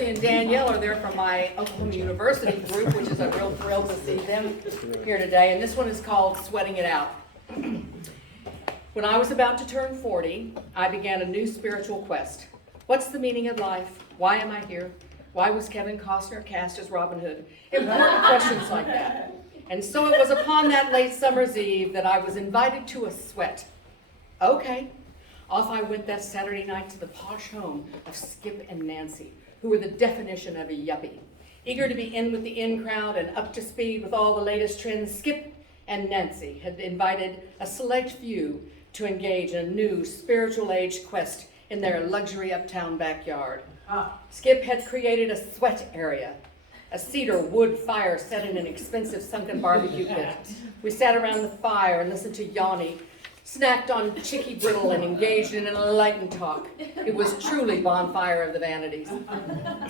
Chelsea and Danielle are there from my Oklahoma University group, which is a real thrill to see them here today. And this one is called Sweating It Out. When I was about to turn 40, I began a new spiritual quest. What's the meaning of life? Why am I here? Why was Kevin Costner cast as Robin Hood? Important questions like that. And so it was upon that late summer's eve that I was invited to a sweat. Okay. Off I went that Saturday night to the posh home of Skip and Nancy, who were the definition of a yuppie. Eager to be in with the in crowd and up to speed with all the latest trends, Skip and Nancy had invited a select few to engage in a new spiritual age quest in their luxury uptown backyard. Skip had created a sweat area, a cedar wood fire set in an expensive sunken barbecue pit. We sat around the fire and listened to Yanni, snacked on chicky brittle, and engaged in an enlightened talk. It was truly bonfire of the vanities.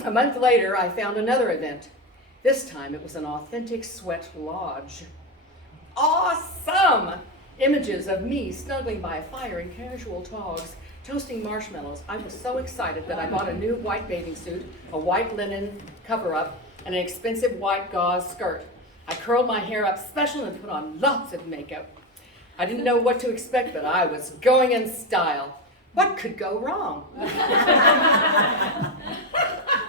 A month later, I found another event. This time it was an authentic sweat lodge. Awesome! Images of me snuggling by a fire in casual togs, toasting marshmallows. I was so excited that I bought a new white bathing suit, a white linen cover-up, and an expensive white gauze skirt. I curled my hair up special and put on lots of makeup. I didn't know what to expect, but I was going in style. What could go wrong?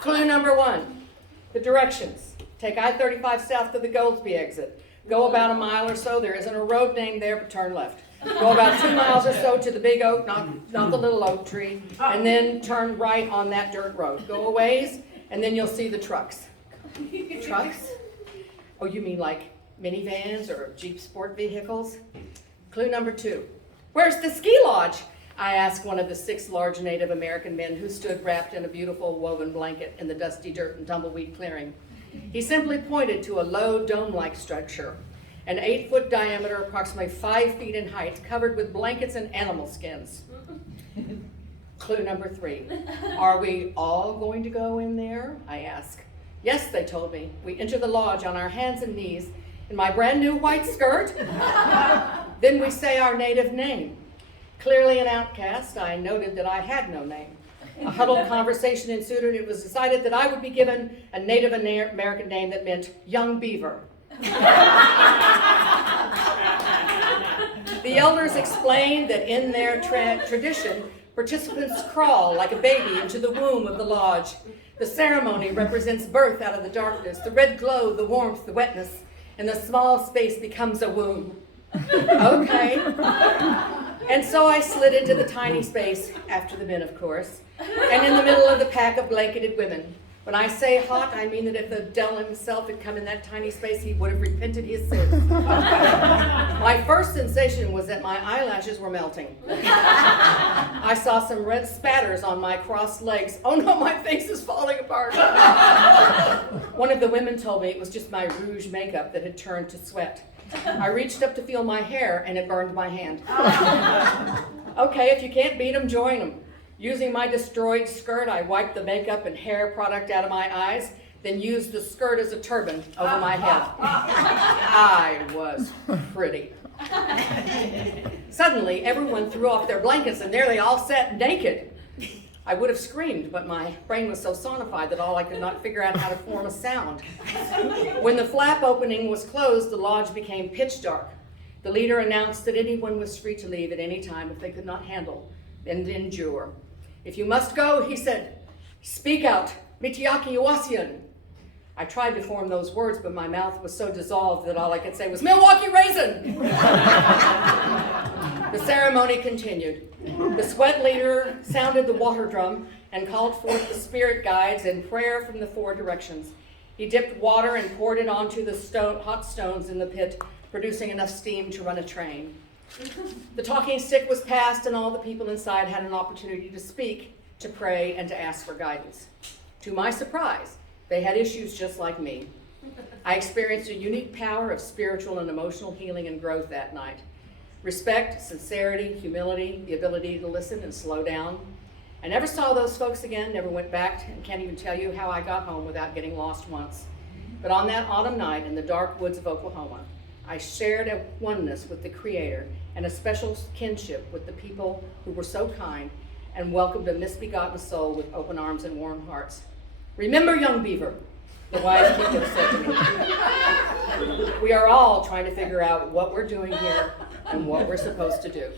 Clue number 1, the directions. Take I-35 south to the Goldsby exit. Go about a mile or so. There isn't a road named there, but turn left. Go about 2 miles or so to the big oak, not the little oak tree, and then turn right on that dirt road. Go a ways, and then you'll see the trucks. Trucks? Oh, you mean like minivans or Jeep sport vehicles? Clue number 2. Where's the ski lodge? I asked one of the 6 large Native American men who stood wrapped in a beautiful woven blanket in the dusty dirt and tumbleweed clearing. He simply pointed to a low dome-like structure, an 8-foot diameter, approximately 5 feet in height, covered with blankets and animal skins. Clue number 3. Are we all going to go in there? I asked. Yes, they told me. We enter the lodge on our hands and knees in my brand new white skirt. Then we say our native name. Clearly an outcast, I noted that I had no name. A huddled conversation ensued, and it was decided that I would be given a Native American name that meant young beaver. The elders explained that in their tradition, participants crawl like a baby into the womb of the lodge. The ceremony represents birth out of the darkness, the red glow, the warmth, the wetness, and the small space becomes a womb. Okay. And so I slid into the tiny space, after the men, of course, and in the middle of the pack of blanketed women. When I say hot, I mean that if the devil himself had come in that tiny space, he would have repented his sins. My first sensation was that my eyelashes were melting. I saw some red spatters on my crossed legs. Oh no, my face is falling apart. One of the women told me it was just my rouge makeup that had turned to sweat. I reached up to feel my hair, and it burned my hand. Okay, if you can't beat them, join them. Using my destroyed skirt, I wiped the makeup and hair product out of my eyes, then used the skirt as a turban over my head. I was pretty. Suddenly, everyone threw off their blankets, and there they all sat naked. I would have screamed, but my brain was so sonified that I could not figure out how to form a sound. When the flap opening was closed, the lodge became pitch dark. The leader announced that anyone was free to leave at any time if they could not handle and endure. If you must go, he said, speak out, Mitiaki Iwasian. I tried to form those words, but my mouth was so dissolved that all I could say was, Milwaukee Raisin! The ceremony continued. The sweat leader sounded the water drum and called forth the spirit guides in prayer from the 4 directions. He dipped water and poured it onto the hot stones in the pit, producing enough steam to run a train. The talking stick was passed, and all the people inside had an opportunity to speak, to pray, and to ask for guidance. To my surprise, they had issues just like me. I experienced a unique power of spiritual and emotional healing and growth that night. Respect, sincerity, humility, the ability to listen and slow down. I never saw those folks again, never went back, and can't even tell you how I got home without getting lost once. But on that autumn night in the dark woods of Oklahoma, I shared a oneness with the Creator and a special kinship with the people who were so kind and welcomed a misbegotten soul with open arms and warm hearts. Remember, young beaver, the wise keeper said to me. We are all trying to figure out what we're doing here and what we're supposed to do.